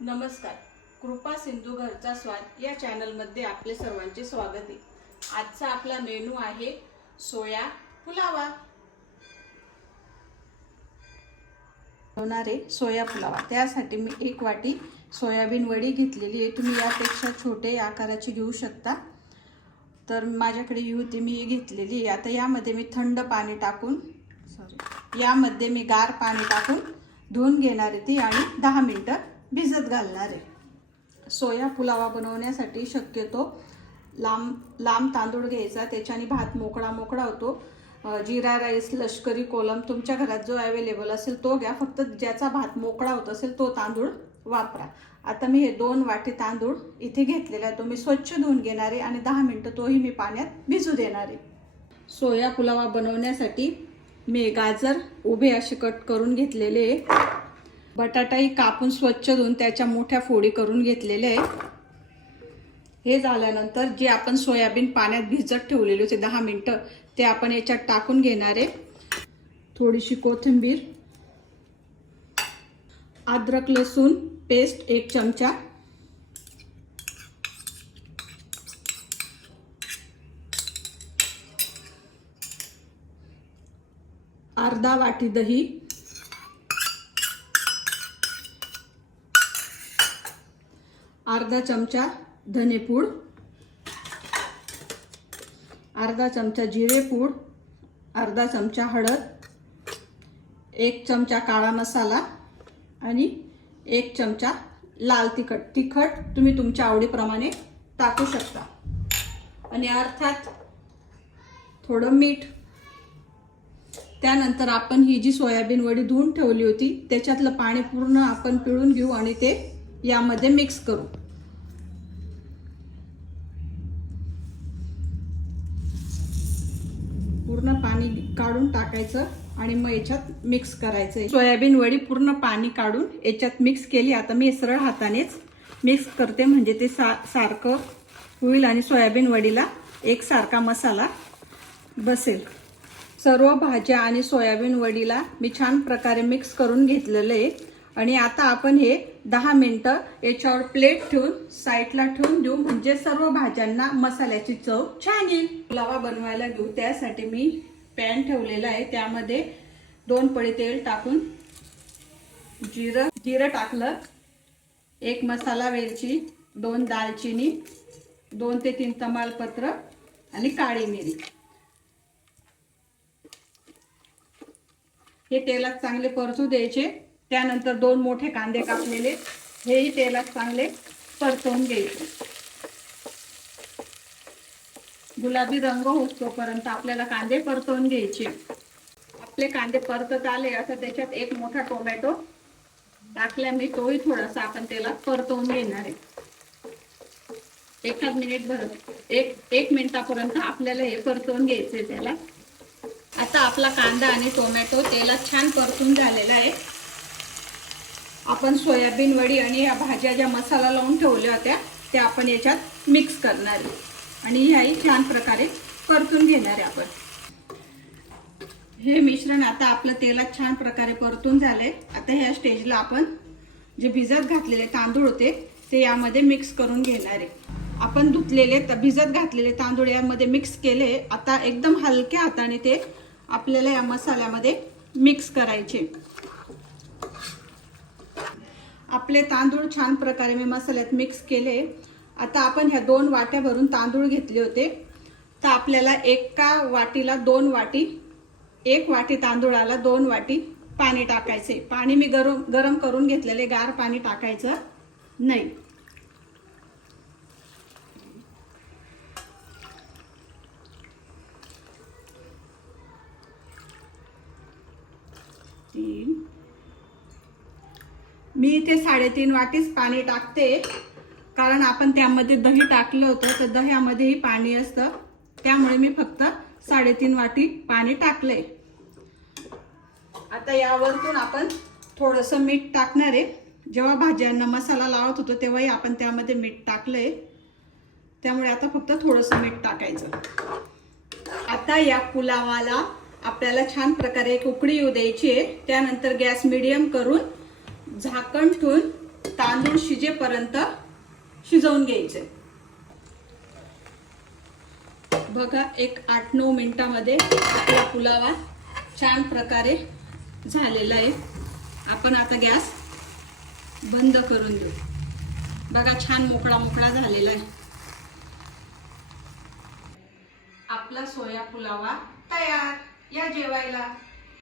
नमस्कार. कृपा सिंधू घरचा स्वाद या चॅनलमध्ये आपले सर्वांचे स्वागत आहे. आजचा आपला मेनू आहे सोया पुलावा. बनवणारे सोया पुलावा. त्यासाठी मी एक वाटी सोयाबीन वडी घेतलेली आहे. तुम्ही यापेक्षा छोटे आकाराची घेऊ शकता. तर माझ्याकडे ही होती मी घेतलेली आहे. आता यामध्ये मी थंड पाणी टाकून सॉरी यामध्ये मी गार पाणी टाकून धुवून घेणार आहे ती आणि दहा मिनटं भिजत घालणार आहे. सोया पुलावा बनवण्यासाठी शक्यतो लांब लांब तांदूळ घ्यायचा. त्याच्याने भात मोकळा मोकळा होतो. जिरा राईस लष्करी कोलम तुमच्या घरात जो अवेलेबल असेल तो घ्या. फक्त ज्याचा भात मोकळा होत असेल तो तांदूळ वापरा. आता मी हे दोन वाटी तांदूळ इथे घेतलेला आहे तो मी स्वच्छ धुवून घेणार आहे आणि दहा मिनटं तोही मी पाण्यात भिजू देणार आहे. सोया पुलावा बनवण्यासाठी मी गाजर उभे असे कट करून घेतलेले आहे. बटाटाही कापून स्वच्छ धुवून त्याच्या मोठ्या फोडी करून घेतलेले आहे हे झाल्यानंतर जे आपण सोयाबीन पाण्यात भिजत ठेवलेले होते दहा मिनटं ते आपण याच्यात टाकून घेणार आहे. थोडीशी कोथिंबीर अद्रक लसूण पेस्ट एक चमचा अर्धा वाटी दही अर्धा चमचा धनेपूड अर्धा चमचा जिरेपूड अर्धा चमचा हळद एक चमचा काळा मसाला आणि एक चमचा लाल तिखट. तिखट तुम्ही तुमच्या आवडीप्रमाणे टाकू शकता. आणि अर्थात थोडं मीठ. त्यानंतर आपण ही जी सोयाबीन वडी धुवून ठेवली होती त्याच्यातलं पाणी पूर्ण आपण पिळून घेऊ आणि ते यामध्ये मिक्स करू. काढून टाकायचं आणि मग याच्यात मिक्स करायचं. सोयाबीन वडी पूर्ण पाणी काढून याच्यात मिक्स केली. आता मी सरळ हातानेच मिक्स करते. म्हणजे ते सा सारखं होईल आणि सोयाबीन वडीला एकसारखा मसाला बसेल. सर्व भाज्या आणि सोयाबीन वडीला मी छान प्रकारे मिक्स करून घेतलेलं आहे. आणि आता आपण हे दहा मिनटं याच्यावर प्लेट ठेवून साईडला ठेवून देऊ. म्हणजे सर्व भाज्यांना मसाल्याची चव छान येईल. पुलावा बनवायला घेऊ. त्यासाठी मी पॅन ठेवलेला आहे. त्यामध्ये दोन पळी तेल टाकून जिरं जिरं टाकलं. एक मसाला वेलची दोन दालचिनी दोन ते तीन तमालपत्र आणि काळी मिरी. हे तेलात चांगले परतू द्यायचे. त्यानंतर दोन मोठे कांदे कापलेले. हेही तेलात चांगले परतवून घ्यायचे. गुलाबी रंग होतोपर्यंत आपल्याला कांदे परतवून घ्यायचे. आपले कांदे परतत आले आता त्याच्यात एक मोठा टोमॅटो टाकल्या मी तोही थोडासा आपण तेलात परतवून घेणार आहे. एखाद मिनिट भर एक एक मिनिटापर्यंत आपल्याला हे परतवून घ्यायचे त्याला. आता आपला कांदा आणि टोमॅटो तेलात छान परतून झालेला आहे. आपण सोयाबीन वडी आणि या भाज्या ज्या मसाला लावून ठेवल्या होत्या त्या आपण याच्यात मिक्स करणार आहे. आणि ह्याही छान प्रकारे परतून घेणार आहे आपण. हे मिश्रण आता आपलं तेलात छान प्रकारे परतून झालंय. आता ह्या स्टेजला आपण जे भिजत घातलेले तांदूळ होते ते यामध्ये मिक्स करून घेणार आहे. आपण धुतलेले भिजत घातलेले तांदूळ यामध्ये मिक्स केले आता एकदम हलक्या हाताने ते आपल्याला या मसाल्यामध्ये मिक्स करायचे. आपले तांदूळ छान प्रकारे मी मसाल्यात मिक्स केले. आता आपण ह्या दोन वाट्या भरून तांदूळ घेतले होते. तर आपल्याला एका वाटीला दोन वाटी एक वाटी तांदूळाला दोन वाटी पाणी टाकायचे. पाणी मी गरम गरम करून घेतलेले गार पाणी टाकायचं नाही. तीन. मी इथे साडेतीन वाटीच पाणी टाकते. कारण आपण त्यामध्ये दही टाकलं होतं तर दह्यामध्येही पाणी असतं. त्यामुळे मी फक्त साडेतीन वाटी पाणी टाकलंय. आता यावरतून आपण थोडंसं मीठ टाकणार आहे. जेव्हा भाज्यांना मसाला लावत होतो तेव्हाही आपण त्यामध्ये मीठ टाकलंय. त्यामुळे आता फक्त थोडंसं मीठ टाकायचं. आता या पुलावाला आपल्याला छान प्रकारे एक उकडी येऊ द्यायची आहे. त्यानंतर गॅस मिडियम करून झाकण ठेवून तांदूळ शिजेपर्यंत शिजवून घ्यायचे. बघा एक आठ नऊ मिनिटामध्ये आपला पुलावा छान प्रकारे झालेला आहे. आपण आता गॅस बंद करून देऊ. बघा छान मोकळा मोकळा झालेला आहे. आपला सोया पुलावा तयार. या जेवायला.